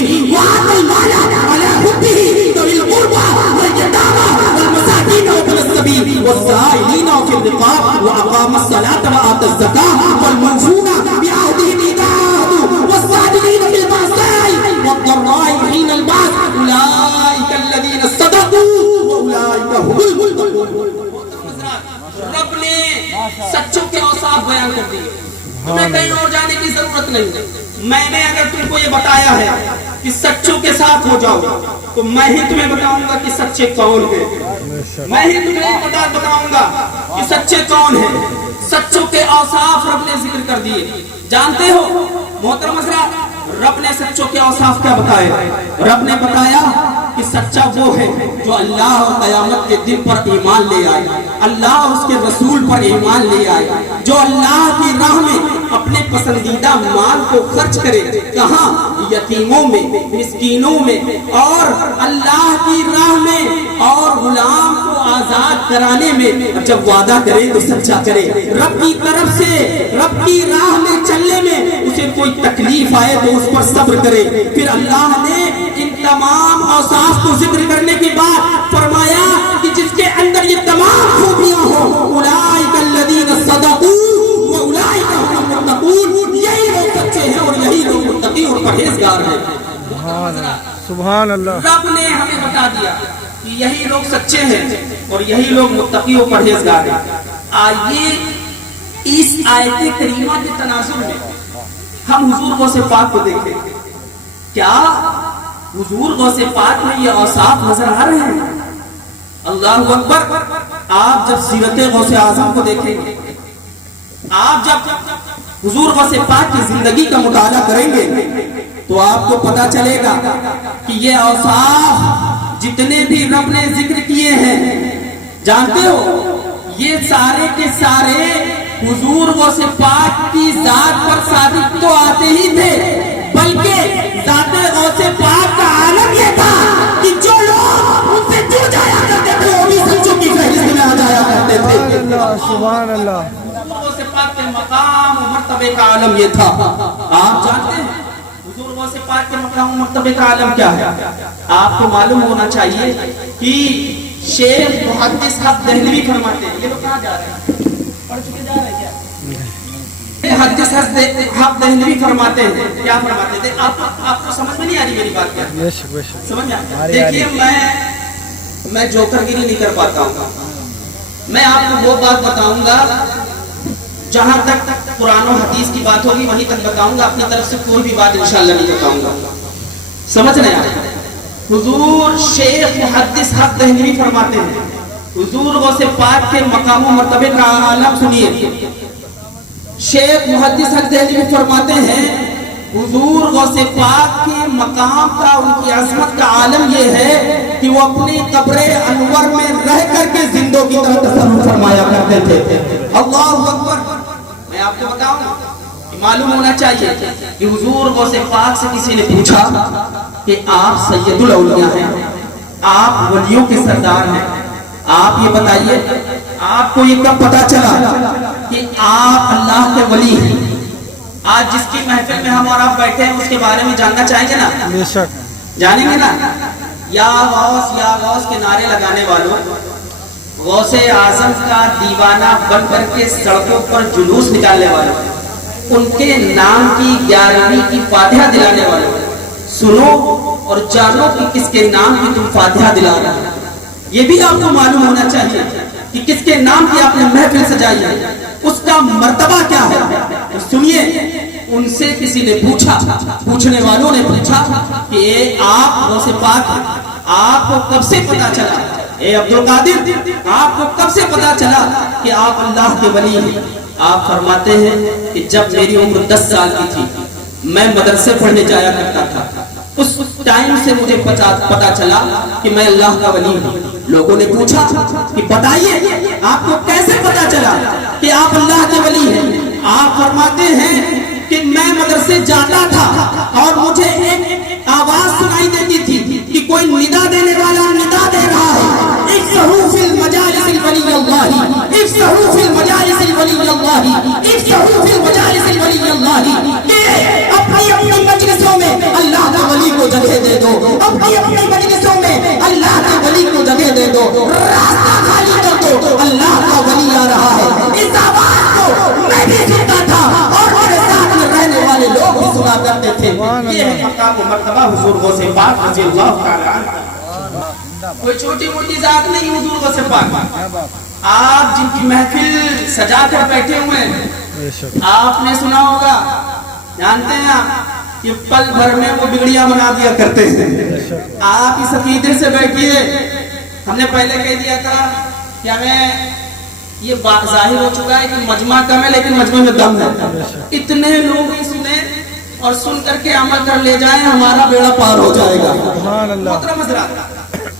المسكين وآتى المال على حبه ذوي القربى واليتامى والمساكين وابن السبيل والسائلين وفي الرقاب وأقام الصلاة وآتى الزكاة والموفون بعهدهم إذا عاهدوا والصابرين في البأساء والضراء حين البأس أولئك الذين صدقوا وأولئك هم المتقون. رب نے سچوں کے اوصاف بیان کر دیے، تمہیں کہیں اور جانے کی ضرورت نہیں. میں نے اگر تم کو یہ بتایا ہے کہ سچوں کے ساتھ ہو جاؤ تو میں ہی تمہیں بتاؤں گا کہ سچے کون ہیں. میں ہی تمہیں بتاؤں گا کہ سچے کون ہیں. سچوں کے اوصاف رب نے ذکر کر دیے. جانتے ہو محترم حضرات، رب نے سچوں کے اوصاف کیا بتائے؟ رب نے بتایا کہ سچا وہ ہے جو اللہ اور قیامت کے دن پر ایمان لے آئے، اللہ اور اس کے رسول پر ایمان لے آئے، جو اللہ کی راہ میں اپنے پسندیدہ مال کو خرچ کرے. کہاں؟ یتیموں میں، مسکینوں میں، اور اللہ کی راہ میں، اور غلام کو آزاد کرانے میں. جب وعدہ کرے تو سچا کرے. رب کی طرف سے رب کی راہ میں چلنے میں اسے کوئی تکلیف آئے تو اس پر صبر کرے. پھر اللہ نے ان تمام اوصاف کو ذکر کرنے کے بعد فرمایا کہ جس کے اندر یہ تمام خوبیاں ہوں، اولئک الذین صدقوا واولئک هم المتقون. یہی لوگ سچے ہیں اور یہی لوگ متقی اور پرہیزگار ہیں. سبحان اللہ. رب نے ہمیں بتا دیا کہ یہی لوگ سچے ہیں اور یہی لوگ متقی اور پرہیزگار ہیں. آئیے اس آیت کریمہ کے تناظر میں ہم حضور غوث پاک کو دیکھیں. کیا حضور غوث پاک میں یہ اوصاف نظر آ رہے ہیں؟ اللہ اکبر. آپ جب سیرت غوث اعظم کو دیکھیں گے، آپ جب حضور غوث پاک کی زندگی کا مطالعہ کریں گے تو آپ کو پتا چلے گا کہ یہ اوصاف جتنے بھی رب نے ذکر کیے ہیں، جانتے ہو یہ سارے کے سارے حضور غوث پاک کی ذات پر صادق تو آتے ہی تھے، بلکہ ذات غوث پاک کا عالم یہ تھا کہ جو لوگ ان سے جڑ جایا کرتے تھے وہ بھی سچوں کی فہرست میں آ جایا کرتے تھے. سبحان اللہ. حضور غوث پاک کے مقام و مرتبے کا عالم یہ تھا. آپ جانتے ہیں حضور غوث پاک کے مقام و مرتبے کا عالم کیا ہے؟ آپ کو معلوم ہونا چاہیے کہ شیخ محدث حق دہلوی فرماتے ہیں. یہ لوگ کہاں جا رہے ہیں؟ پڑھ چکے جا رہے ہیں کیا؟ محدث حق دہلوی فرماتے ہیں. کیا فرماتے تھے؟ آپ کو سمجھ میں نہیں آ رہی میری بات کیا؟ سمجھ میں؟ دیکھیے میں جوکر گیری نہیں کر پاتا ہوں. میں آپ کو وہ بات بتاؤں گا جہاں تک قرآن و حدیث کی بات ہوگی وہیں تک بتاؤں گا. اپنی طرف سے کوئی بھی بات انشاءاللہ نہیں بتاؤں گا. سمجھ رہے ہیں؟ حضور شیخ محدث حق دہلوی فرماتے ہیں حضور غوث پاک کے مقام و مرتبے کا عالم سنیے. شیخ محدث حق دہلوی فرماتے ہیں حضور غوث پاک کے مقام کا، ان کی عظمت کا عالم یہ ہے کہ وہ اپنی قبر انور میں رہ کر کے زندوں کی طرح تصرف فرمایا کرتے تھے. اللہ اکبر. میں آپ کو بتاؤں معلوم ہونا چاہیے کہ حضور غوث پاک سے کسی نے پوچھا کہ آپ سید الاولیاء ہیں، آپ ولیوں کے سردار ہیں، آپ یہ بتائیے آپ کو یہ کب پتا چلا کہ آپ اللہ کے ولی ہیں؟ آج جس کی محفل میں ہم اور آپ بیٹھے ہیں اس کے بارے میں جاننا چاہیں گے نا؟ بے شک جانیں گے نا؟ یا غوث کے نعرے لگانے والوں، غوث اعظم کا دیوانہ بن کر کے سڑکوں پر جلوس نکالنے والوں، ان کے نام کی 11ویں کی فاتحہ دلانے والوں، سنو اور جانو کہ کس کے نام کی تم فاتحہ دلا رہے ہیں. یہ بھی آپ کو معلوم ہونا چاہیے کہ کس کے نام کی آپ نے محفل سجائی ہے، اس کا مرتبہ کیا ہے. سنیے، ان سے کسی نے پوچھا، پوچھنے والوں نے پوچھا کہ آپ غوث پاک ہیں، آپ کو کب سے پتا چلا، اے عبد القادر آپ کو کب سے پتا چلا کہ آپ اللہ کے ولی ہیں؟ آپ فرماتے ہیں کہ جب میری عمر 10 سال کی تھی میں مدرسے پڑھنے جایا کرتا تھا، اس ٹائم سے مجھے پتا چلا کہ میں اللہ کا ولی ہوں. لوگوں نے پوچھا کہ بتائیے آپ کو کیسے پتا چلا کہ آپ اللہ کے ولی ہیں؟ آپ فرماتے ہیں کہ میں مدرسے جاتا تھا اور مجھے ایک آواز سنائی دیتی تھی کہ کوئی ندا دینے والا ندا دے رہا ہے، افصحوا فی المجالس الولی اللہ، افصحوا فی المجالس الولی اللہ، افصحوا فی المجالس الولی اللہ، کہ اپنی مجلسوں میں اللہ کا ولی کو दो, अपनी अपनी मजलिसों में अल्लाह के वली को जगह दे दो, रास्ता खाली कर दो, अल्लाह का वली आ रहा है। इस आवाज को मैं भी सुनता था और मेरे साथ में रहने वाले लोग भी सुना करते थे। ये है मकाम मर्तबा हुजूर गौसे पाक रज़ियल्लाहु ताला अन्हु। कोई छोटी मोटी जात नहीं हुजूर गौसे पाक। आप जिनकी महफिल सजा कर बैठे हुए हैं, आपने सुना होगा, जानते हैं आप कि पल भर में वो बिगड़िया बना दिया करते हैं। आप इस अकीदे से बैठिए। हमने पहले कह दिया था कि हमें ये बात जाहिर हो चुका है कि मजमा कम है लेकिन मजमे में दम है। इतने लोग ही सुने और सुन करके अमल कर ले जाएं, हमारा बेड़ा पार हो जाएगा। मोहतरम हज़रात,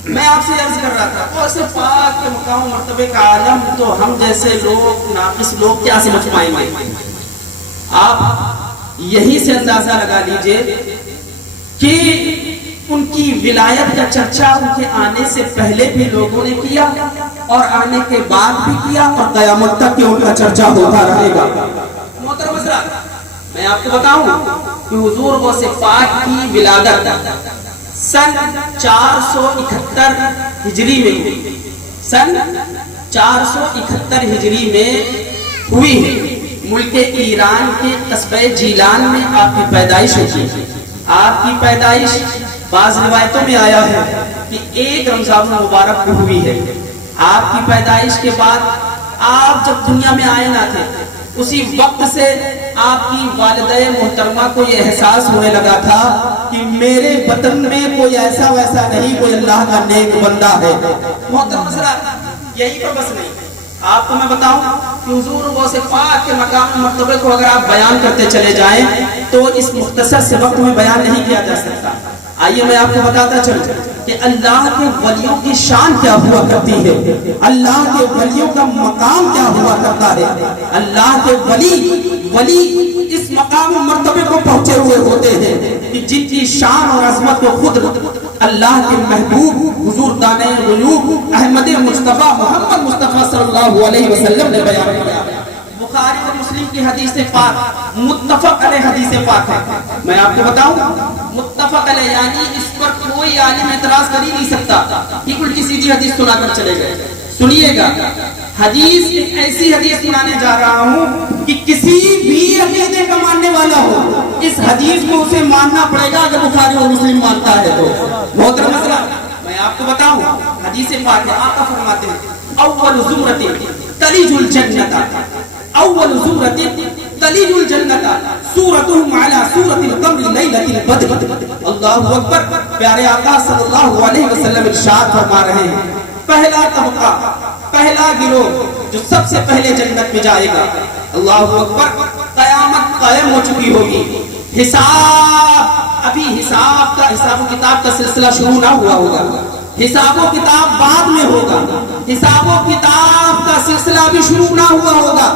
मैं आपसे अर्ज कर रहा था, और पाक के मकाम मर्तबे का आलम तो हम जैसे लोग, नाकिस लोग क्या समझ पाएंगे। आप यही से अंदाजा लगा लीजिए कि उनकी विलायत का चर्चा उनके आने से पहले भी लोगों ने किया और आने के बाद भी किया और क़यामत तक की उनका चर्चा होता रहेगा। मोहतरम हज़रात, मैं आपको बताऊं कि हुजूर गौसे पाक की विलादत सन 471 हिजरी में हुई। सन 471 हिजरी में हुई है। मुल्क ईरान के कस्बे जीलान में आपकी पैदाइश हुई। आपकी पैदाइश बाज़ रिवायतों में आया है कि 1 रमज़ान मुबारक को हुई है। आपकी पैदाइश के बाद आप जब दुनिया में आए ना थे, उसी वक्त से आपकी वालिदा मोहतरमा को यह एहसास होने लगा था कि मेरे वतन में कोई ऐसा वैसा नहीं, कोई अल्लाह का नेक बंदा है। मोहतरम हज़रात, यही पर बस नहीं, आपको मैं बताऊं कि हुजूर गौसे पाक के मकाम मर्तबे को अगर आप बयान करते चले जाएं तो इस मुख्तसर से वक्त में बयान नहीं किया जा सकता। आइए मैं आपको बताता चलूं कि अल्लाह के वलियों की शान क्या हुआ करती है, अल्लाह के वलियों का मकाम क्या हुआ करता है। अल्लाह के वली इस मकाम मर्तबे को पहुंचे हुए होते हैं कि जिनकी शान और अजमत को खुद अल्लाह के महबूब हुजूर दाने गुलूब अहमद मुस्तफा मोहम्मद मुस्तफा सल्लल्लाहु अलैहि वसल्लम ने बयान किया। बुखारी और मुस्लिम की हदीस पाक मुत्तफक अलैह हदीस पाक है। मैं आपको बताऊं, मुत्तफक अलैह यानी इस पर कोई आलिम एतराज कर ही नहीं सकता कि उल्टी सीधी हदीस सुनाकर चले गए। सुनिएगा, हदीस ऐसी हदीस सुनाने जा रहा हूं कि किसी भी अकीदे का मानने वाला हो, इस हदीस को उसे मानना पड़ेगा अगर बुखारी और मुस्लिम मानता है तो। मोहतरम हज़रात, मैं आपको बताऊं, हदीस पाक है, आका फरमाते हैं अव्वल ज़ुमरती तलिजुल जन्नता, अव्वल ज़ुमरती तलिजुल जन्नता सूरतुहुम अला सूरतिल क़मरी लैलतिल बद्र। अल्लाहु अकबर। प्यारे आका सल्लल्लाहु अलैहि वसल्लम इरशाद फरमा रहे हैं, पहला तबका, पहला गिरोह जो सबसे पहले जन्नत में जाएगा, अल्लाहु अकबर, क़यामत कायम हो चुकी होगी, हिसाब अभी हिसाब किताब का सिलसिला शुरू ना हुआ होगा, हिसाबो किताब बाद में होगा, हिसाबो किताब का सिलसिला भी शुरू ना हुआ होगा।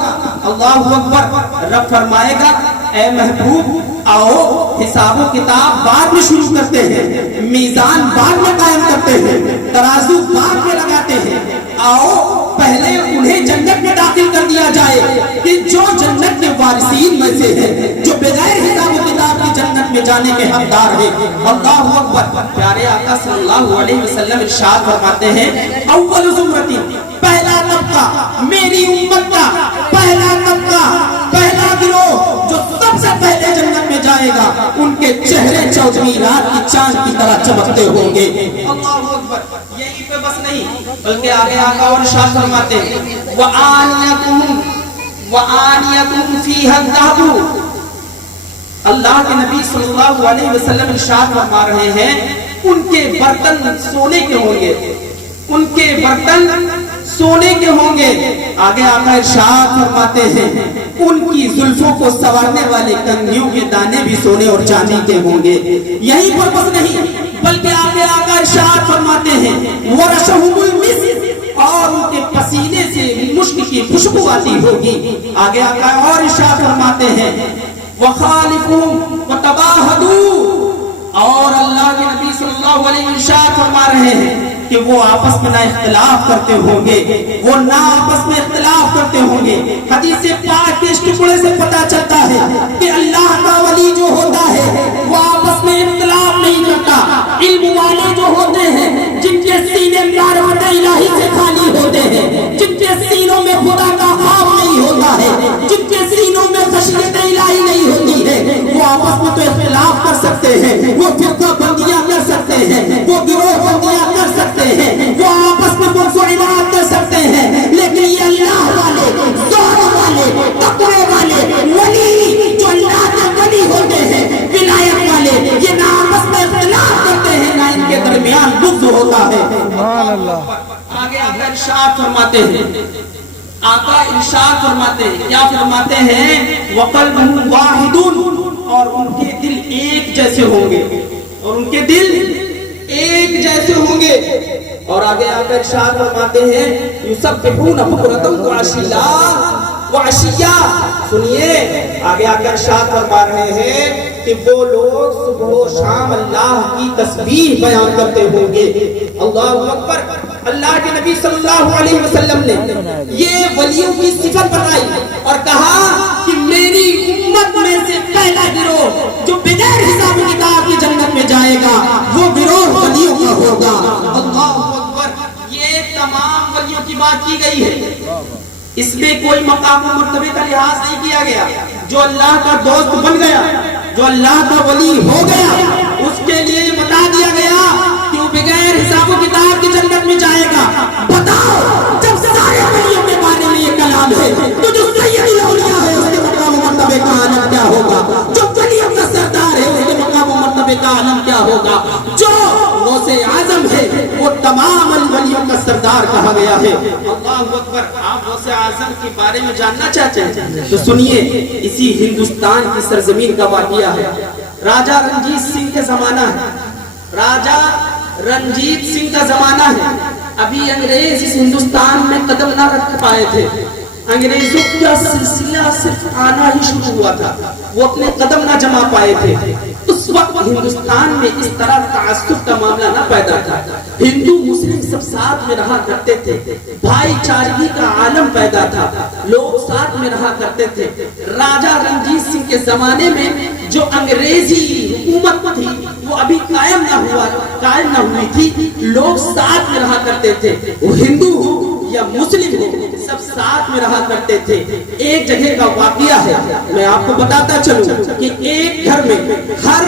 अल्लाहु अकबर। रब फरमाएगा, ए महबूब आओ, हिसाबो किताब बाद में शुरू करते हैं, मीज़ान बाद में कायम करते हैं, तराजू बाद में लगाते हैं। आओ पहले उन्हें जन्नत में दाखिल कर दिया जाए कि जो जन्नत के वारिसीन में से है, जो बगैर हिसाब किताब की जन्नत में जाने के हकदार है। अल्लाहु अकबर। प्यारे आका सल्लल्लाहु अलैहि वसल्लम इरशाद फरमाते हैं, अव्वल ज़ुमरती, पहला तबका, मेरी उम्मत का पहला तबका, पहला गिरोह जो सबसे पहले जन्नत में जाएगा, उनके चेहरे 14वीं रात की चांद की तरह चमकते होंगे। अल्लाहु अकबर। यही पे बस नहीं, बल्कि आगे आका और इरशाद फरमाते हैं, व आनियतुम फीहा ज़हबु। अल्लाह के नबी सल्लल्लाहु अलैहि वसल्लम इरशाद फरमा रहे हैं, उनके बर्तन सोने के होंगे, उनके बर्तन सोने के होंगे। आगे आका इरशाद फरमाते हैं, उनकी जुल्फों को संवारने वाले कंघियों के दाने भी सोने और चांदी के होंगे। यही पर बस नहीं, बल्कि आगे आका इरशाद फरमाते हैं, वरशहुमुल मिस्क, और उनके पसीने से मुश्क की खुशबू आती होगी। आगे आका और इरशाद फरमाते हैं, वखालिफुहुम वतबाहदू, और अल्लाह के नबी सल्लल्लाहु अलैहि वसल्लम इरशाद फरमा रहे हैं कि वो आपस में ना इख्तिलाफ करते होंगे, वो ना आपस में इख्तिलाफ करते होंगे। हदीस पाक के इस टुकड़े से पता चलता है कि अल्लाह का वली जो होता है वो आपस में इख्तिलाफ नहीं करता, درمیان بغض ہوتا ہے۔ سبحان اللہ۔ آگے آقا ارشاد فرماتے ہیں، آقا ارشاد فرماتے ہیں، کیا فرماتے ہیں؟ وَقَلْبُهُ وَاحِدٌ، اور ان کے دل ایک جیسے ہوں گے، اور ان کے دل ایک جیسے ہوں گے۔ اور آگے آقا ارشاد فرماتے ہیں یُسَبِّحُونَ بُکْرَةً وَعَشِیًّا، سنیے آگے آقا ارشاد فرما رہے ہیں کہ وہ لوگ صبح و شام اللہ کی تسبیح بیان کرتے ہوں گے۔ اللہ اکبر۔ اللہ کے نبی صلی اللہ علیہ وسلم نے یہ ولیوں کی صفت بتائی اور کہا کہ میری امت میں سے پہلا گروہ جو بغیر حساب و کتاب کی جنت میں جائے گا وہ گروہ ولیوں کا ہوگا۔ اللہ اکبر۔ یہ تمام ولیوں کی بات کی گئی ہے، اس میں کوئی مقام و مرتبے کا لحاظ نہیں کیا گیا۔ جو اللہ کا دوست بن گیا، جو اللہ کا ولی ہو گیا، اس کے لیے بتا دیا گیا کہ وہ بغیر حساب و کتاب کی جنت میں جائے گا۔ بتاؤ، جب سارے ولیوں کے بارے میں یہ کلام ہے تو جو سید الاولیاء ہے اس کے مقام و مرتبے کا عالم کیا ہوگا؟ جو ولیوں کا سردار ہے اس کے مقام و مرتبے کا عالم کیا ہوگا؟ جو غوث اعظم ہے وہ تمام ولیوں کا سردار کہا گیا ہے۔ اللہ اکبر۔ آپ غوث اعظم کے بارے میں جاننا چاہتے ہیں تو سنیے، اسی ہندوستان کی سرزمین کا واقعہ ہے۔ راجہ رنجیت سنگھ کے زمانہ ہے، راجہ رنجیت سنگھ کا زمانہ ہے۔ ابھی انگریز اس ہندوستان میں قدم نہ رکھ پائے تھے، انگریزوں کا سلسلہ صرف آنا ہی شروع ہوا تھا، وہ اپنے قدم نہ جما پائے تھے۔ اس وقت ہندوستان میں اس طرح تعصب کا معاملہ نہ پیدا تھا، ہندو مسلم سب ساتھ میں رہا کرتے تھے، بھائی چارگی کا عالم پیدا تھا، لوگ ساتھ میں رہا کرتے تھے۔ راجہ رنجیت سنگھ کے زمانے میں جو انگریزی حکومت تھی وہ ابھی قائم نہ ہوئی تھی، لوگ ساتھ میں رہا کرتے تھے، وہ ہندو ہو یا مسلم ہو سب ساتھ میں رہا کرتے تھے۔ ایک جگہ کا واقعہ ہے، میں آپ کو بتاتا چلوں کہ ایک گھر میں ہر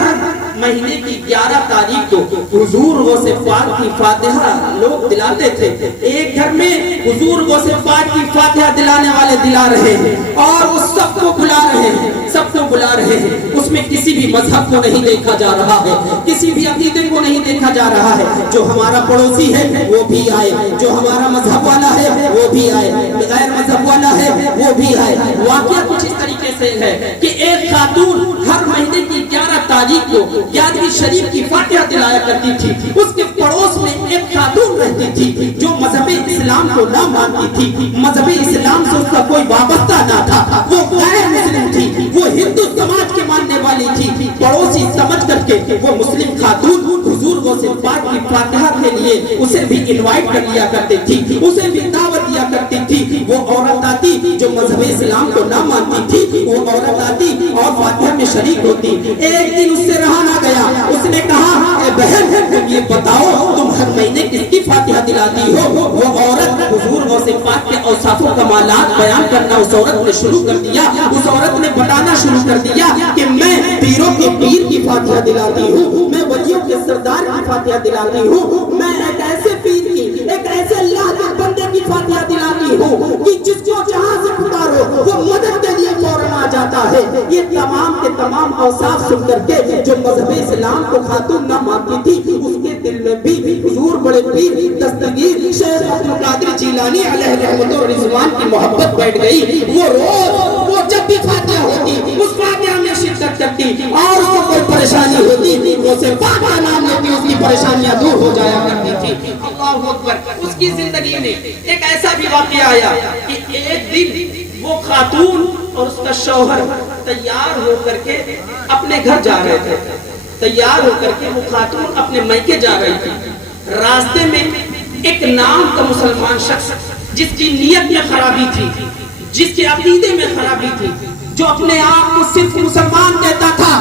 مہینے کی 11 تاریخ کو حضور غوث پاک کی فاتحہ لوگ دلاتے تھے۔ ایک گھر میں حضور غوث پاک کی فاتحہ دلانے والے دلا رہے ہیں اور وہ سب کو بلا رہے ہیں، سب کو بلا رہے ہیں۔ اس میں کسی بھی مذہب کو نہیں دیکھا جا رہا ہے، کسی بھی عقیدے کو نہیں دیکھا جا رہا ہے۔ جو ہمارا پڑوسی ہے وہ بھی آئے، جو ہمارا مذہب والا ہے وہ بھی آئے، غیر مذہب والا ہے وہ بھی آئے۔ واقعہ کچھ اس طریقے سے ہے کہ ایک خاتون ہر مہینے کی 11 تاریخ کو 11ویں شریف کی فاتحہ دلایا کرتی تھی۔ اس کے پڑوس میں ایک خاتون رہتی تھی جو مذہب اسلام کو نہ مانتی تھی، مذہب اسلام سے اس کا کوئی وابستہ نہ تھا، وہ غیر مسلم تھی، وہ ہندو سماج کے ماننے والی تھی۔ پڑوسی سمجھ کر کے وہ مسلم خاتون حضور غوث پاک کی فاتحہ کے لیے اسے بھی انوائٹ کر لیا کرتی تھی، اسے بھی دعوت دیا کرتی تھی۔ وہ عورت آتی جو مذہب اسلام کو نہ مانتی تھی، وہ عورت آتی اور فاتحہ میں شریک ہوتی۔ ایک دن اس سے رہا نہ گیا، اس نے کہا اے بہن تم یہ بتاؤ تم ہر مہینے کس کی فاتحہ دلاتی ہو؟ وہ عورت حضور غوث پاک کے اوصاف و کمالات بیان کرنا اس عورت نے شروع کر دیا۔ اس عورت نے بتانا شروع کر دیا کہ میں پیروں کے پیر کی فاتحہ دلاتی ہوں، میں ولیوں کے سردار کی فاتحہ دلاتی ہوں، میں ایک ایسے پیر کی، ایک ایسے اللہ کے بندے کی فاتحہ دلاتی ہوں کہ جس کو جہاں سے پکارو وہ مدد کے لیے فوراً آ جاتا ہے۔ یہ تمام کے تمام اوصاف سن کر کے جو مذہب اسلام کو خاتون نہ مانتی تھی اس کے دل میں بھی حضور بڑے پیر دستگیر شیخ عبد القادر جیلانی علیہ رحمت و رضوان کی محبت بیٹھ گئی۔ وہ روز وہ جب بھی فاتحہ ہوتی اس فاتحہ میں شرکت کرتی اور اس کو کوئی پریشانی ہوتی وہ سے پاک کا نام لیتی، اس کی پریشانیاں دور ہو جایا کرتی تھی۔ اللہ اکبر۔ اس کی زندگی میں ایک ایسا بھی واقعہ آیا کہ ایک دن وہ خاتون اور اس کا شوہر تیار ہو کر کے اپنے گھر جا رہے تھے، تیار ہو کر کے وہ خاتون اپنے میکے جا رہی تھی۔ راستے میں ایک نام کا مسلمان شخص جس کی نیت میں خرابی تھی، جس کے عقیدے میں خرابی تھی، جو اپنے آپ کو صرف مسلمان کہتا تھا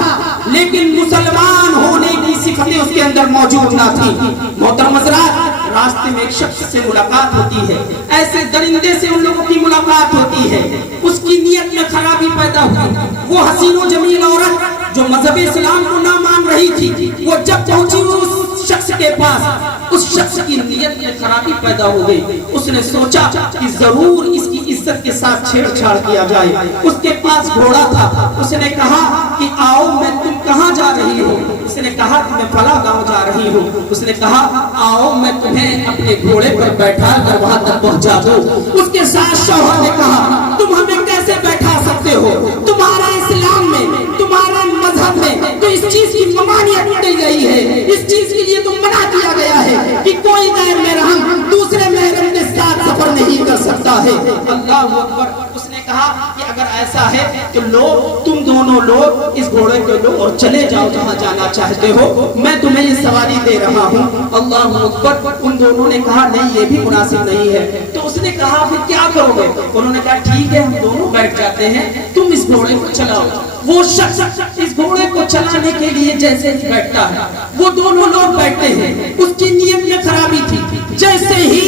لیکن مسلمان ہونے کی صفتیں اس کے اندر موجود نہ تھی۔ محترم حضرات، راستے میں ایک شخص سے ملاقات ہوتی ہے، ایسے درندے سے ان لوگوں کی ملاقات ہوتی ہے، اس کی نیت میں خرابی پیدا ہوئی۔ وہ حسین و جمیل عورت جو مذہب اسلام کو نہ مان رہی تھی، وہ جب پہنچی اس شخص کے پاس، اس شخص کی نیت میں خرابی پیدا ہو گئی۔ اس نے سوچا کہ ضرور اس کی عزت کے ساتھ چھیڑ چھاڑ کیا جائے۔ اس کے پاس گھوڑا تھا، اس نے کہا کہ آؤ میں تم کہاں جا رہی ہو؟ اس نے کہا کہ میں فلاں گاؤں جا رہی रही हूँ। उसने कहा आओ मैं तुम्हें अपने घोड़े पर बैठा कर वहां तक पहुंचा दूं। उसके साथ शौहर ने कहा तुम हमें कैसे बैठा सकते हो, तुम्हारे इस्लाम में तुम्हारे मजहब में तो इस चीज की ममानियत की गई है, इस चीज के लिए तो मना किया गया है कि कोई गैर महरम दूसरे महरम के साथ सफर नहीं कर सकता है। अल्लाह अकबर। उसने कहा कि अगर ऐसा है तो लो तुम दोनों लोग इस घोड़े को लो और चले जाओ जहां जाना चाहते हो, मैं तुम्हें ये सवारी दे रहा हूँ। अल्लाह अकबर। उन दोनों ने कहा नहीं ये भी मुनासिब नहीं है। तो उसने कहा फिर क्या करोगे? उन्होंने कहा ठीक है हम दोनों बैठ जाते हैं, तुम इस घोड़े को चलाओ। वो शख्स इस घोड़े को चलाने के लिए जैसे ही बैठता है वो दोनों लोग बैठते हैं, उसकी नीयत में खराबी थी। जैसे ही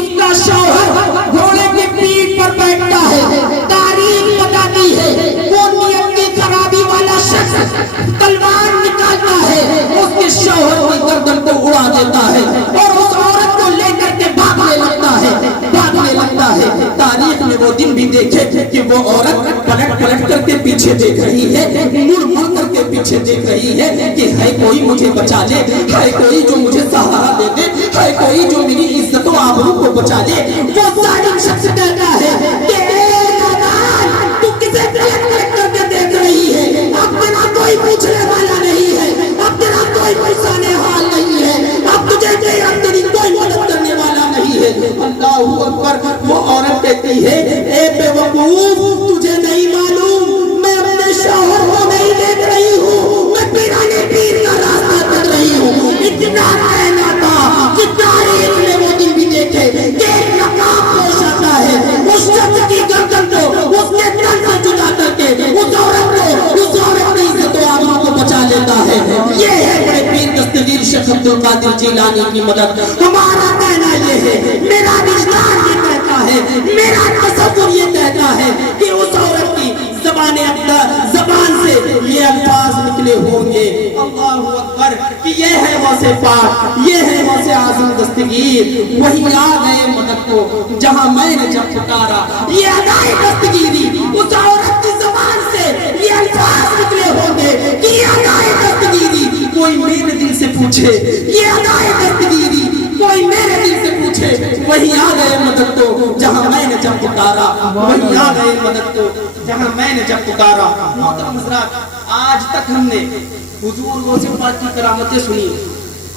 उसका शौहर घोड़े के पीठ पर बैठता है तारीख बताती है वो नियत की खराबी वाला शख्स तलवार निकालता है, उसके शौहर की गर्दन को उड़ा देता है और उस औरत को लेकर के भागने लगता है। तारीख में वो दिन भी देखे कि वो औरत पलट पलट करके पीछे देख रही है, मुड़ मुड़ करके पीछे देख रही है कि है कोई मुझे बचा ले, है कोई जो मुझे सहारा दे दे, है कोई जो मेरी इज्जत और आबरू को बचा ले। वो जालिम शख्स कहता है कि तू किसे पलट पलट करके देख रही है, अब तेरा कोई पूछने वाला नहीं है, अब तेरा कोई परेशान हाल नहीं है, अब तुझे तेरी कोई मदद करने वाला नहीं है। अल्लाह अकबर। वो औरत कहती है ए बेवकूफ तुझे नहीं मालूम मैं अपने शौहर को नहीं देख रही हूँ, मैं पीराने पीर का रास्ता कर रही हूँ। इतना कहना था कि तारीख में वो दिन भी देखे कि एक नकाब पेश आता है उस शख्स की गर्दन को उसके तन से जुदा करके उस औरत की इज्जत और आबरू को बचा लेता है। ये है बड़े पीर दस्तगीर शेख अब्दुल कादिर जिलानी की मदद। हमारा कहना ये है, मेरा विश्वास ये कहता है, मेरा तसव्वुर ये कहता है कि उस औरत की ज़बान से ये अल्फाज निकले होंगे अल्लाहु अकबर कि ये है वैसे पाक, ये है वैसे आज़म दस्तगीर, वही आ गए मदद को जहां मैंने जब पुकारा। ये अदाए दस्तगीरी उस औरत की ज़बान से ये अल्फाज निकले होंगे कि ये अदाए दस्तगीरी कोई मेरे दिल से पूछे, ये अदाए दस्तगीरी कोई मेरे दिल से पूछे, वही आ गए मदद को जहां मैंने जब पुकारा, वही आ गए मदद को जहां मैंने जब पुकारा। मोहतरम हज़रात, आज तक हमने हुजूर गौसे पाक की करामतें सुनी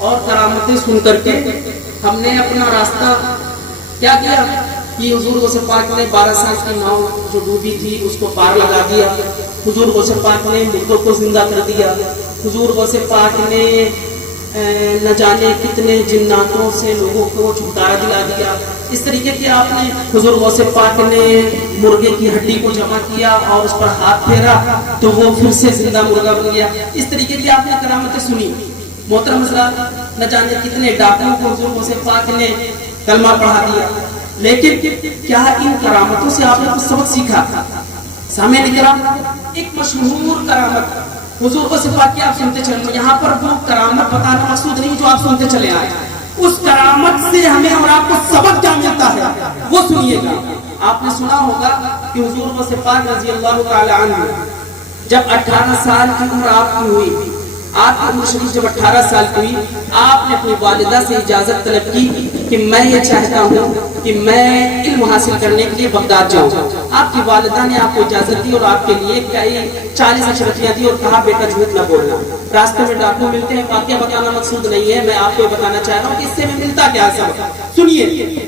और करामतें सुन करके हमने अपना रास्ता क्या किया कि हुजूर गौसे पाक ने 12 साल की नाव जो डूबी थी उसको पार लगा दिया, हुजूर गौसे पाक ने मुर्दों को जिंदा कर दिया, हुजूर गौसे पाक ने न जाने कितने जिन्नातों से लोगों को छुटकारा दिला दिया। इस तरीके के आपने हुजूर गौसे पाक ने मुर्गे की हड्डी को जमा किया और उस पर हाथ फेरा तो वो फिर से जिंदा मुर्गा बन गया। इस तरीके की आपने करामतें सुनी। मोहतरम हज़रात, न जाने कितने डाकुओं को हुजूर गौसे पाक ने कलमा पढ़ा दिया, लेकिन क्या इन करामतों से आपने कुछ सबक सीखा? सामने किराम, एक मशहूर करामत हुजूर गौसे पाक की आप सुनते चले, यहाँ पर वो करामत बताना मकसूद नहीं जो आप सुनते चले आए, उस करामत से हमें और आपको सबक क्या मिलता है वो सुनिएगा। आपने सुना होगा कि हुजूर गौसे पाक रज़ी अल्लाह तआला अन्हु जब 18 साल की उम्र आपकी हुई, आपकी उम्र शरीफ जब 18 साल की हुई, आपने अपनी वालिदा से इजाजत तलब की कि मैं ये चाहता हूँ कि मैं इल्म हासिल करने के लिए बगदाद जाऊँ। आपकी वालिदा ने आपको इजाजत दी और आपके लिए कई 40 अशरफियाँ दी और कहा बेटा झूठ न बोलना। रास्ते में डाकू मिलते हैं, वाक़या बताना मकसूद नहीं है, मैं आपको बताना चाह रहा हूँ कि इससे में मिलता क्या सबक। सुनिए,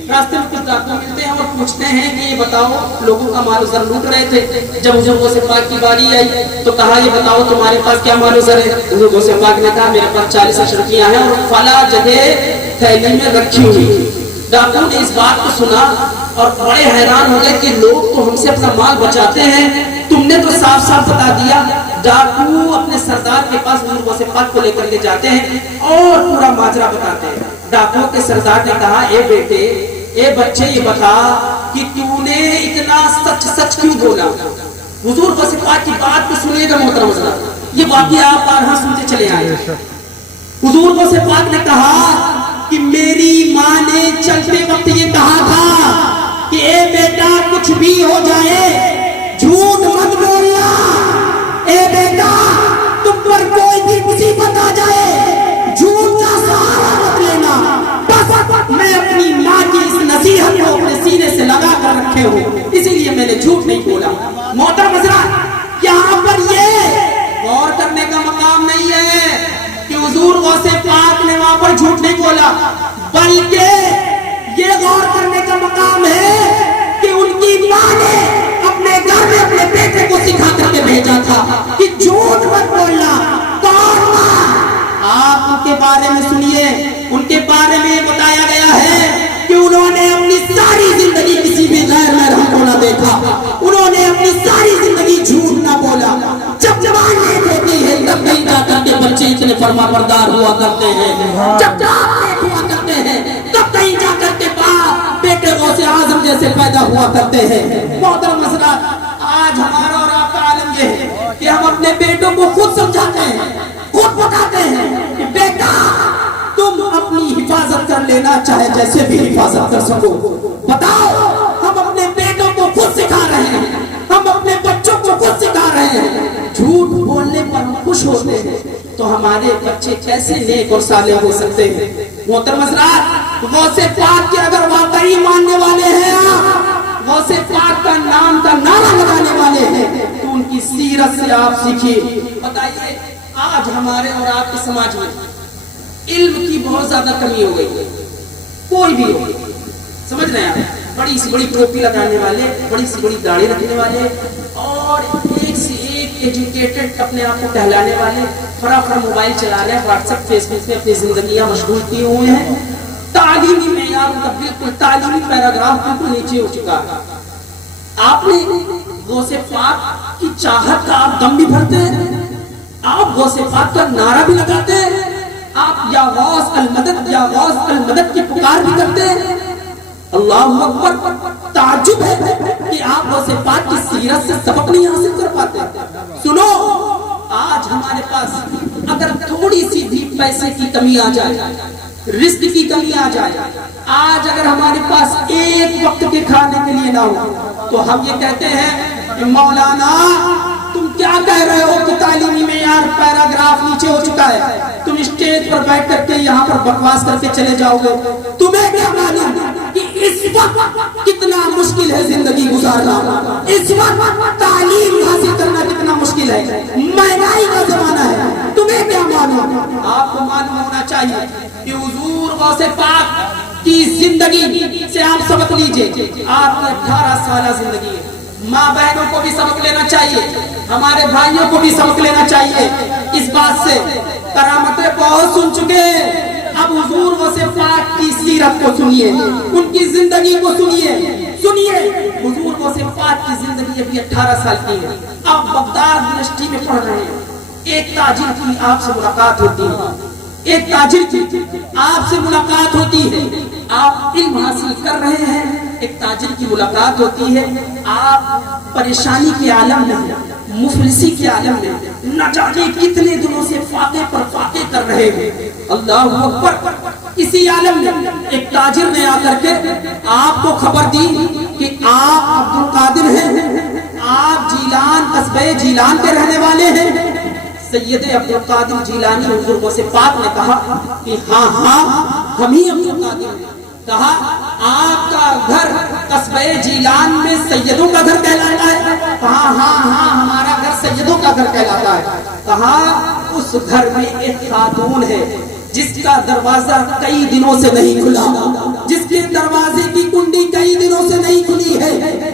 रास्ते में कुछ डाकू मिलते हैं और पूछते हैं कि ये बताओ लोगों का माल ज़र लूट रहे थे, जब हुजूर गौसे पाक की बारी आई तो कहा ये बताओ तुम्हारे पास क्या माल ज़र है? हुजूर गौसे पाक ने कहा मेरे पास 40 अशरफियाँ हैं और फला जगह थैली में रखी हुई। डाकू ने इस बात को सुना और बड़े हैरान हो गए कि लोग तो हमसे अपना माल बचाते हैं, तुमने तो साफ साफ बता दिया। डाकू अपने सरदार के पास हुजूर गौसे पाक को लेकर के जाते हैं और पूरा माजरा बताते हैं। डाकुओं के सरदार ने कहा ए बेटे, ए बच्चे, ये बता कि तूने इतना सच सच क्यों बोला? हुजूर गौसे पाक की बात को सुनिएगा मोहतरम हज़रात, ये वाक़या आप बारहा सुनते चले आए। हुजूर गौसे पाक ने कहा कि मेरी माँ ने चलते वक्त ये कहा था कि ए बेटा कुछ भी हो जाए झूठ मत बोलना, ए बेटा तुम पर कोई भी मुसीबत आ जाए झूठ का रखे हो, इसीलिए मैंने झूठ नहीं बोला। मोहतरम हज़रात, यहाँ पर ये गौर करने का मकाम नहीं है कि हुजूर गौसे पाक ने वहां पर झूठ नहीं बोला, बल्कि ये गौर करने का मकाम है कि उनकी माँ ने अपने घर में अपने बेटे को सिखा करके भेजा था कि झूठ मत बोलना। कौन माँ? आप उनके बारे में सुनिए, उनके बारे में बताया गया है कि उन्होंने अपनी सारी जिंदगी किसी भी गैर महरम को ना देखा, उन्होंने अपनी सारी जिंदगी झूठ ना बोला। जब जवान नेक होती है तब कहीं जाकर के बच्चे इतने फरमाबरदार हुआ करते हैं, जब जान नेक हुआ करते हैं तब कहीं जाकर के बाप बेटे गौसे आजम जैसे पैदा हुआ करते हैं। मोहतरम हज़रात, आज हमारा और आपका आलम ये है कि हम अपने बेटों को खुद समझाते हैं, खुद बताते हैं कि बेटा तुम अपनी हिफाजत कर लेना, चाहे जैसे भी हिफाजत कर सको। बताओ, हम अपने बेटों को खुद सिखा रहे हैं, हम अपने बच्चों को खुद सिखा रहे हैं। झूठ बोलने पर हम खुश होते हैं तो हमारे बच्चे कैसे नेक और साले हो सकते हैं। मोहतरम हज़रात, गौसे पाक के अगर वाकई मानने वाले हैं आप, गौसे पाक का नाम का नारा लगाने वाले हैं, तो उनकी सीरत से आप सीखिए। बताइए, आज हमारे और आपके समाज में इल्म की बहुत ज्यादा कमी हो गई है। कोई भी हो, समझ रहे हैं आप, बड़ी सी बड़ी टोपी लगाने वाले, बड़ी सी बड़ी दाढ़ी रखने वाले और एक से एक एजुकेटेड अपने आप को कहलाने वाले, फटाफट मोबाइल चला रहे हैं, व्हाट्सएप फेसबुक में अपनी जिंदगियां मशगूल किए हुए हैं। तालीमी मेयार उनका बिल्कुल, तालीमी पैराग्राफ बिल्कुल नीचे हो चुका है। आपने गौसे पाक की चाहत का आप दम भी भरते हैं, आप गौसे पाक का नारा भी लगाते हैं, आप या गौस अल मदद, या गौस अल मदद की पुकार भी करते हैं। अल्लाहु अकबर। ताज्जुब है कि आप गौसे पाक की सीरत से सबक नहीं हासिल कर पाते। सुनो, आज हमारे पास अगर थोड़ी सी भी पैसे की कमी आ जाए, रिस्क की कमी आ जाए, आज अगर हमारे पास एक वक्त के खाने के लिए ना हो, तो हम ये कहते हैं कि मौलाना तुम क्या कह रहे हो कि तालीमी में यार पैराग्राफ नीचे हो चुका है, तुम स्टेज पर बैठ करके यहाँ पर बकवास करके चले जाओगे। तुम्हें क्या मालूम कि इस वक्त कितना मुश्किल है जिंदगी गुजारना, इस वक्त तालीम हासिल करना कितना मुश्किल है, महंगाई का जमाना है। तुम्हें क्या मालूम? आपको मालूम होना चाहिए कि हुजूर गौसे पाक की जिंदगी से आप सबक लीजिए। आपकी 18 साल जिंदगी है, माँ बहनों को भी सबक लेना चाहिए, हमारे भाइयों को भी सबक लेना चाहिए इस बात से। करामतें बहुत सुन चुके, अब हुजूर गौसे पाक की सीरत को सुनिए, उनकी जिंदगी को सुनिए। सुनिए, हुजूर गौसे पाक की जिंदगी अभी 18 साल की है। आप बगदाद यूनिवर्सिटी में पढ़ रहे हैं, एक ताजिर की आपसे मुलाकात होती है, एक ताजिर की आपसे मुलाकात होती है, आप इल्म हासिल कर रहे हैं, एक ताजिर की मुलाकात होती है, आप परेशानी के आलम में, मुफलिसी के आलम में, न जाने कितने दिनों से फाके पर फाके कर रहे हैं। अल्लाहु अकबर। इसी आलम में एक ताजिर ने आकर के आपको खबर दी कि आप अब्दुल कादिर हैं, आप जीलान, कस्बे जीलान के रहने वाले हैं। सैयद अब्दुल कादिर जीलानी हुजूर गौसे पाक ने कहा कि हाँ हाँ हम ही अब्दुल कादिर हैं। कहा आपका घर कस्बे जीलान में सैयदों का घर कहलाता है? कहा हाँ हाँ हमारा घर सैयदों का घर कहलाता है। कहा उस घर में एक खातून है जिसका दरवाजा कई दिनों से नहीं खुला, जिसके दरवाजे की कुंडी कई दिनों से नहीं खुली है,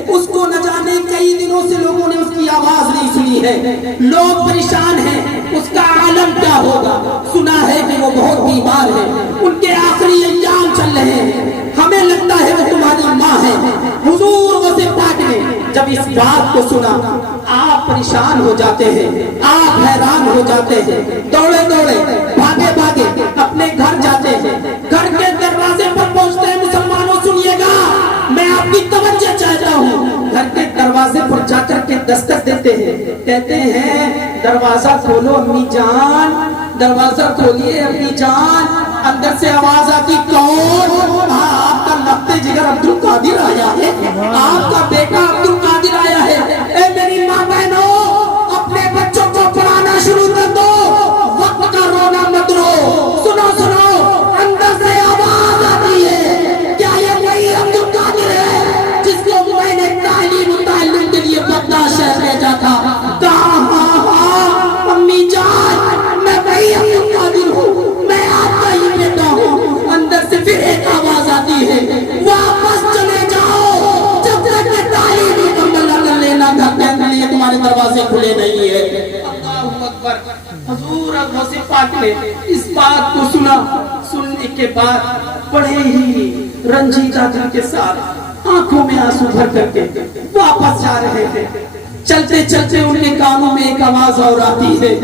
उसको न जाने कई दिनों से लोगों ने उसकी आवाज नहीं सुनी है, लोग परेशान हैं, उसका आलम क्या होगा। सुना है कि वो बहुत बीमार है, उनके आखिरी अय्याम चल रहे हैं, हमें लगता है वो तुम्हारी माँ है। हुजूर गौसे पाक ने जब इस बात को सुना, आप परेशान हो जाते हैं, आप हैरान हो जाते हैं, दौड़े दौड़े भागे भागे अपने घर जाते हैं। घर के दरवाजे पर पहुंचते हैं। मुसलमानों सुनिएगा, मैं आपकी तवज्जो चाहता हूँ। घर के दरवाजे पर जाकर के दस्तक देते हैं, कहते हैं दरवाजा खोलो अम्मी जान, दरवाजा खोलिए अम्मी जान। अंदर से आवाज आती, कौन? आपका लफ्ते जिगर अब्दुल कादिर आया है, आपका बेटा अब्दुल कादिर आया है। ए मेरी माँ बहनों, अपने बच्चों को पढ़ाना शुरू कर दो, वक्त का रोना मत रो। सुनो सुनो, अंदर से आवाज आती है, क्या ये वही अब्दुल कादिर है जिसको मैंने حضرت غوث پاک نے اس بات کو سنا. سننے کے بعد بڑے ہی رنجیدہ دل کے ساتھ آنکھوں میں آنسو بھر کر کے واپس جا رہے تھے. چلتے چلتے ان کے کانوں میں ایک آواز اور آتی ہے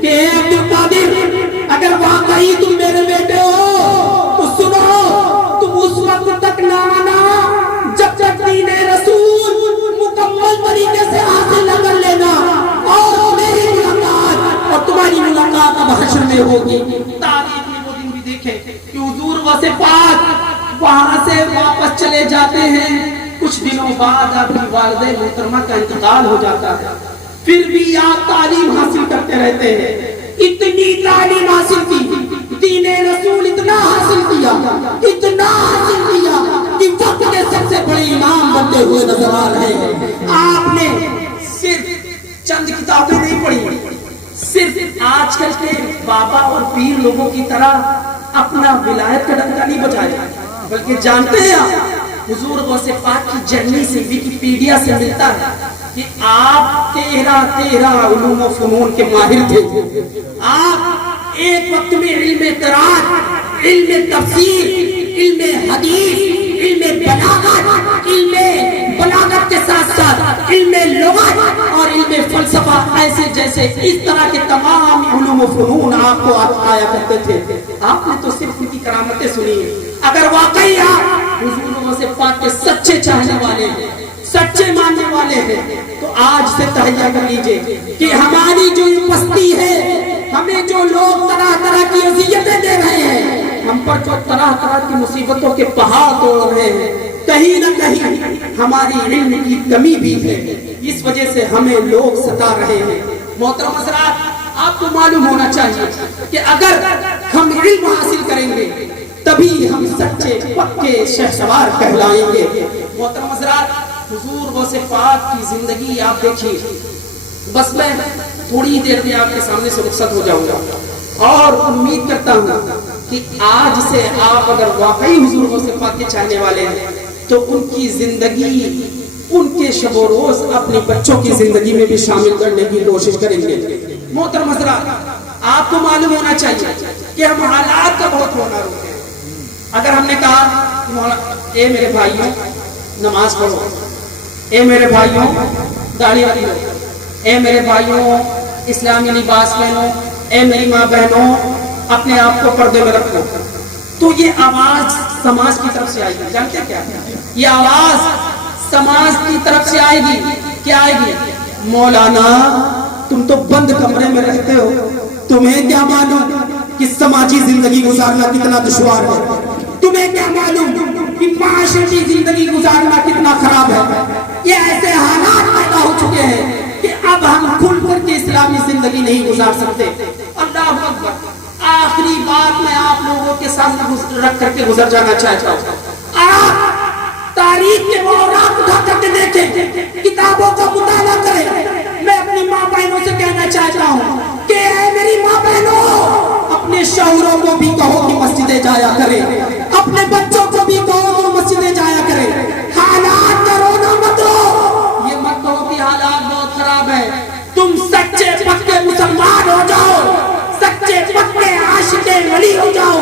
کہ اے عبد القادر، اگر واقعی تم میرے بیٹے ہو تو سنو، تم اس وقت تک نہ آنا جب تک دین رسول مکمل طریقے سے حاصل نہ کر لینا، اور میری ملاقات اور تمہاری ملاقات اب حشر میں ہوگی. تاریخ میں وہ دن بھی دیکھے کہ حضور غوث پاک وہاں سے واپس چلے جاتے ہیں. کچھ دنوں بعد آپ کی والدہ محترمہ کا انتقال ہو جاتا ہے. پھر بھی آپ تعلیم حاصل کرتے رہتے ہیں. اتنی تعلیم حاصل کی، دین رسول اتنا حاصل کیا، اتنا حاصل کیا کہ وقت کے سب سے بڑے امام بنتے ہوئے نظر آ رہے ہیں. آپ نے صرف چند کتابیں نہیں پڑھی، صرف آج کل کے بابا اور پیر لوگوں کی طرح اپنا ولایت کا ڈنکا نہیں بجایا، بلکہ جانتے ہیں آپ حضور غوث پاک کی جرنی سے ویکیپیڈیا سے ملتا ہے کہ آپ 13 علوم و فنون کے ماہر تھے. آپ ایک وقت میں علم قرآن، علم تفسیر، علم حدیث، علم بلاغت کے ساتھ ساتھ علم لغت اور علم فلسفہ، ایسے جیسے اس طرح کے تمام علوم و فنون آپ کو آیا کرتے تھے. آپ نے تو صرف ان کی کرامتیں سنی ہیں. اگر واقعی آپ حضور غوث پاک کے سچے چاہنے والے ہیں، سچے ماننے والے ہیں، تو آج سے تہیہ کر لیجئے کہ ہماری جو پستی ہے، ہمیں جو لوگ طرح طرح کی اذیتیں دے رہے ہیں، ہم پر جو طرح طرح کی مصیبتوں کے پہاڑ توڑ رہے ہیں، کہیں نہ کہیں ہماری علم کی کمی بھی ہے. اس وجہ سے ہمیں لوگ ستا رہے ہیں. محترم حضرات، آپ کو معلوم ہونا چاہیے کہ اگر ہم علم حاصل کریں گے تبھی ہم سچے پکے شہسوار کہلائیں گے. محترم حضرات، حضور غوث پاک کی زندگی آپ دیکھیے. بس میں تھوڑی دیر میں آپ کے سامنے سے رخصت ہو جاؤں گا اور امید کرتا ہوں کہ آج سے آپ اگر واقعی حضور غوث پاک کے چاہنے والے ہیں تو ان کی زندگی، ان کے شب و روز اپنے بچوں کی زندگی میں بھی شامل کرنے کی کوشش کریں گے. محترم حضرات، آپ کو معلوم ہونا چاہیے کہ ہم حالات کا بہت ہونا روکتے ہیں. اگر ہم نے کہا اے میرے بھائیوں نماز پڑھو، اے میرے بھائیوں داڑھی رکھو، اے میرے بھائیوں اسلامی لباس پہنو، اے میری ماں بہنوں اپنے آپ کو پردے میں رکھو، تو یہ آواز سماج کی طرف سے آئے گی. جانتے کیا یہ آواز سماج کی طرف سے آئے گی؟ کیا آئے گی؟ مولانا تم تو بند کمرے میں رہتے ہو، تمہیں کیا معلوم کہ سماجی زندگی گزارنا کتنا دشوار ہے، تمہیں کیا معلوم کہ معاشرتی زندگی گزارنا کتنا خراب ہے. یہ ایسے حالات پیدا ہو چکے ہیں کہ اب ہم کھل کر کے اسلامی زندگی نہیں گزار سکتے. اللہ اکبر. آخری بات میں آپ لوگوں کے سامنے رکھ کر کے گزر جانا چاہتا ہوں. آپ تاریخ کے اوراق اٹھا کر کے دیکھیں، کتابوں کا مطالعہ کریں. میں اپنی ماں بہنوں سے کہنا چاہتا ہوں کہ اے میری ماں بہنوں، اپنے شوہروں کو بھی کہو کہ مسجدیں جایا کریں، اپنے بچوں کو بھی کہو کہ مسجدیں جایا کریں. حالات کا رونا مت رو، یہ مت کہو کہ حالات بہت خراب ہے. تم سچے پکے مسلمان ہو جاؤ، سچے پکے عاشق ولی ہو جاؤ،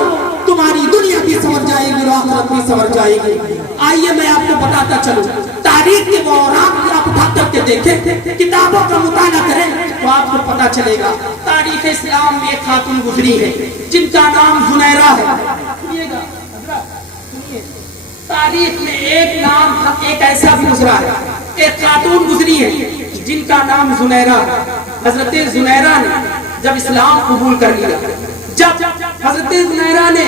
تمہاری دنیا بھی سمجھ جائے گی، آخرت بھی سمجھ جائے گی. آئیے میں آپ کو بتاتا چلوں، تاریخ کے وہ اوراق آپ اٹھا کر کے دیکھیں، کتابوں کا مطالعہ کریں تو آپ کو پتا چلے گا. تاریخ اسلام میں ایک خاتون گزری ہے جن کا نام زنیرہ ہے. سنیے گا حضرات، سنیے، تاریخ میں ایک ایسا بھی گزرا ہے، ایک خاتون گزری ہے جن کا نام زنیرہ ہے. حضرت زنیرہ نے جب اسلام قبول کر لیا، جب حضرت زنیرہ نے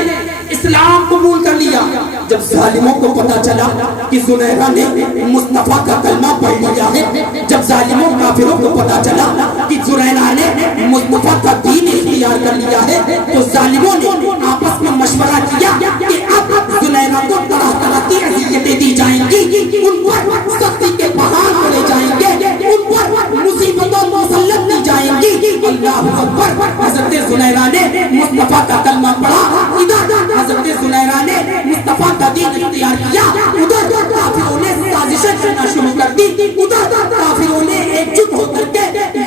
اسلام قبول کر لیا، جب ظالموں کو پتا چلا کہ زنیرہ نے مصطفیٰ کا کلمہ پڑھ لیا ہے، جب ظالموں کافروں کو پتا چلا کہ زنیرہ نے مصطفیٰ کا دین اختیار کر لیا ہے، تو ظالموں نے آپس میں مشورہ کیا کہ اب زنیرہ کو طرح طرح کی اذیتیں دی جائیں گی، ان پر سختی کے پہاڑ پڑے جائیں گے، ان پر مصیبتوں مسلط کی جائیں گی. اللہ اکبر. حضرت زنیرہ نے مصطفیٰ کا کلمہ پڑھا، ادھر حضرت زنیرہ نے مصطفیٰ کا دین اختیار کیا، ادھر کافروں نے سازشیں کرنا شروع کر دی، ادھر کافروں نے ایک جٹ ہو کر کے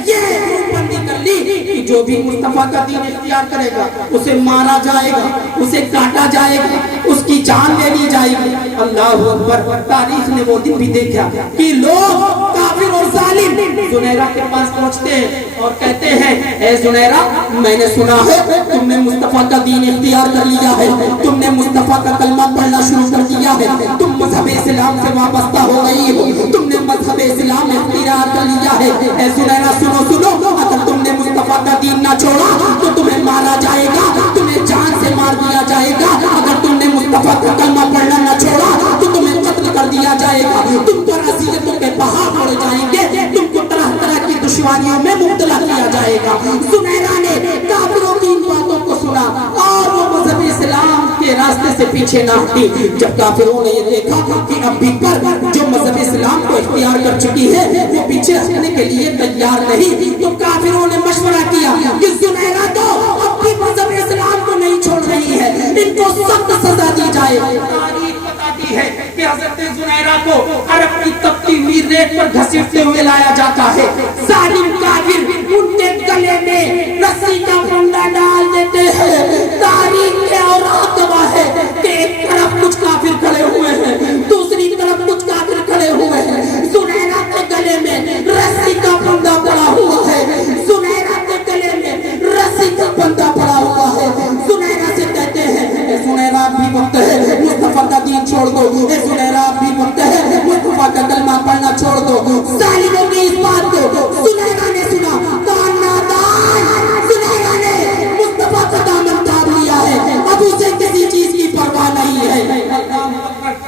یہ بندی کر لی کہ جو بھی मुस्तफा का दीन इख्तियार करेगा उसे मारा जाएगा, उसे काटा जाएगा, उसकी जान ले ली जाएगी। अल्लाह अकबर। तारीख ने वो दिन भी देखा कि लोग काफिर और जालिम जुनैरा के पास पहुंचते हैं और कहते हैं, ए जुनैरा, मैंने सुना है तुमने मुस्तफा का दीन इख्तियार कर लिया है, तुमने मुस्तफा का कलमा पढ़ना शुरू कर दिया है, तुम मजहब इस्लाम से वाबस्ता हो गई हो, तुमने मजहब इस्लाम इख्तियार कर लिया है। ए जुनैरा सुनो सुनो, अगर तुमने मुस्तफा का दीन ना छोड़ा तो तुम्हें मारा जाएगा, तुम्हें जान से मार दिया जाएगा। अगर तुमने मुस्तफा का कलमा पढ़ना ना छोड़ा तो तुम्हें कत्ल कर दिया जाएगा, तुम पर अज़ियतों के पहाड़ पड़ जाएंगे, तुमको तरह तरह की दुश्वारियों में मुब्तला किया जाएगा। जुनैरा ने काफिरों की इन बातों को सुना और वो मजहब इस्लाम के रास्ते से पीछे ना हटी। जब काफिरों ने ये देखा कि अब भी पर जो मजहब इस्लाम को इख्तियार कर चुकी है वो पीछे हटने के लिए तैयार नहीं, तो काफिरों ने मशवरा किया कि जुनैरा तो अब भी मजहब इस्लाम को नहीं छोड़ रही है, इनको सख्त सजा दी जाए। तारीख बताती है कि हज़रत जुनैरा को अरब की तपती नीर रेत पर घसीटते हुए लाया जाता है। जालिम काफिर उनके गले में रस्सी का फंदा डाल देते हैं। तारीख के औरात गवाह है कि एक तरफ कुछ काफिर खड़े हुए हैं, दूसरी तरफ कुछ काफिर खड़े हुए हैं। जुनैरा के गले में रस्सी का फंदा पड़ा हुआ है, जुनैरा के गले में रस्सी का फंदा पड़ा हुआ है। जुनैरा से कहते हैं, जुनैरा भी वक्त है मुस्तफा का दीन छोड़ दो, जुनैरा भी वक्त है मुस्तफा का कलमा पढ़ना छोड़ दो। जालिमों की इस बात को जुनैरा ने सुना, कान नादान, जुनैरा ने मुस्तफा का दामन थाम लिया है, अब उसे किसी चीज की परवाह नहीं है।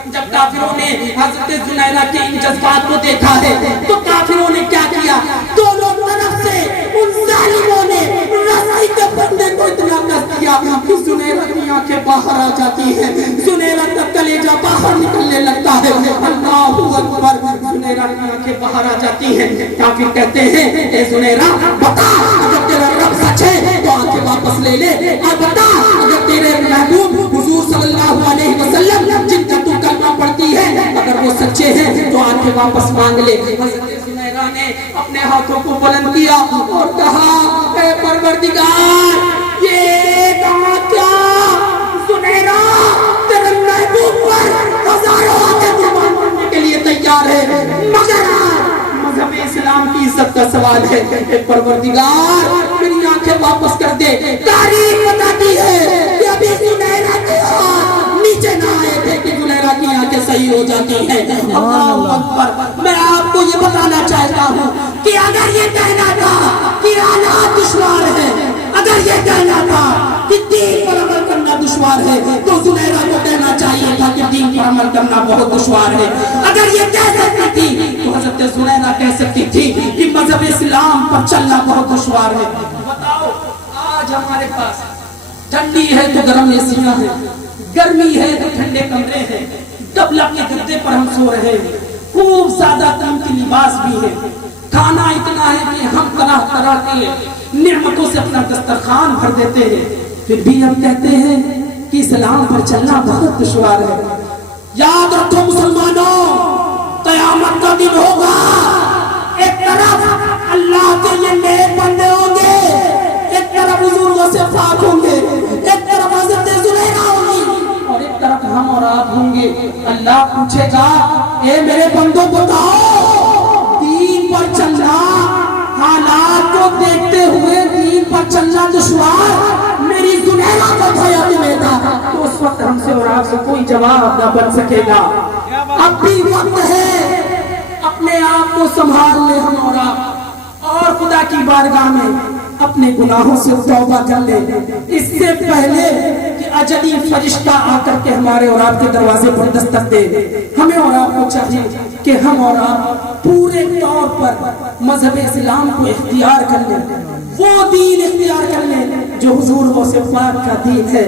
जब काफिरों ने हज़रत जुनैरा के इन जज्बात को देखा है तो काफिरों ने क्या किया, दोनों तरफ से उन जालिमों ने रस्सी के फंदे को इतना कस दिया कि जुनैरा की आंखें बाहर आ जाती हैं, जुनैरा का कलेजा बाहर निकलने लगता है। अल्लाहू अकबर। जुनैरा की आंखें बाहर आ जाती हैं। काफिर कहते हैं, ए जुनैरा बता, अगर तेरा रब सच है तो आंखें वापस ले ले, और बता अगर तेरे महबूब हुजूर सल्लल्लाहु अलैहि वसल्लम जिनका तू कलमा पढ़ती है अगर वो सच्चे हैं तो आंखें वापस मांग ले। हज़रत जुनैरा ने अपने हाथों को बुलंद किया और कहा, ए परवरदिगार, ये कहा क्या, जुनैरा तेरे महबूब पर हजारों आंखें कुर्बान करने के लिए तैयार है, मगर मजहब इस्लाम की इज्जत का सवाल है। ए परवरदिगार, मेरी आंखें वापस कर दे। तारीख बताती है कि अभी जुनैरा के हाथ नीचे ना आए थे कि जुनैरा की आंखें सही हो जाती हैं। अल्लाहू अकबर। मैं आपको ये बताना चाहता हूँ कि अगर ये कहना था कि हालात दुश्वार है, अगर ये कहना था कि दीन पर अमल करना दुश्वार है, तो जुनैरा को कहना चाहिए था कि दीन पर अमल करना बहुत दुश्वार है। अगर ये कह सकती थी तो हज़रत जुनैरा कह सकती थी कि मजहब इस्लाम पर चलना बहुत दुश्वार है। बताओ, आज हमारे पास ठंडी है तो गर्म एसियां हैं, गर्मी है तो ठंडे कमरे हैं, डबला के गद्दे पर हम सो रहे हैं, खूब ज्यादा कीमती लिबास भी है, खाना इतना है कि हम तरह तरह के नियमतों से अपना दस्तरखान भर देते हैं, फिर भी हम कहते हैं कि इस्लाम पर चलना बहुत दुश्वार है। याद रखो मुसलमानों, क़यामत का दिन होगा, एक तरफ अल्लाह के ये नेक बंदे होंगे, एक तरफ बुजुर्गों से पाक होंगे, एक तरफ हज़रत जुनैरा होगी और एक तरफ हम और आप होंगे। अल्लाह पूछेगा, ए मेरे बंदों बताओ, दीन पर चलना, हालात को देखते हुए दीन पर चलना दुश्वार मेरी जुनैरा को भया तुम्हें था, तो उस वक्त हमसे और आपसे कोई जवाब न बन सकेगा। अब भी वक्त है, अपने आप को संभाल ले हम और आप, और खुदा की बारगाह में अपने गुनाहों से तौबा कर ले, इससे पहले कि अजली फरिश्ता आकर के हमारे और आपके दरवाजे पर दस्तक दे। हमें और आपको चाहिए कि हम और आप पूरे तौर पर मजहब इस्लाम को इख्तियार कर लें, वो दीन इख्तियार कर लें जो हुजूर गौसे पाक का दीन है,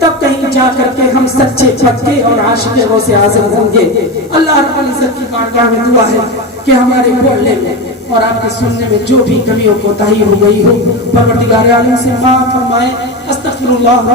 तब कहीं जा करके हम सच्चे पक्के और आशिक़े गौसे आज़म होंगे। अल्लाह रब्बुल इज़्ज़त की बारगाह में दुआ है कि हमारे बोलने में और आपके सुनने में जो भी कमी और कोताही हो गई हो, परवरदिगार आलम से माफ़ फरमाए। अस्तग़फिरुल्लाह।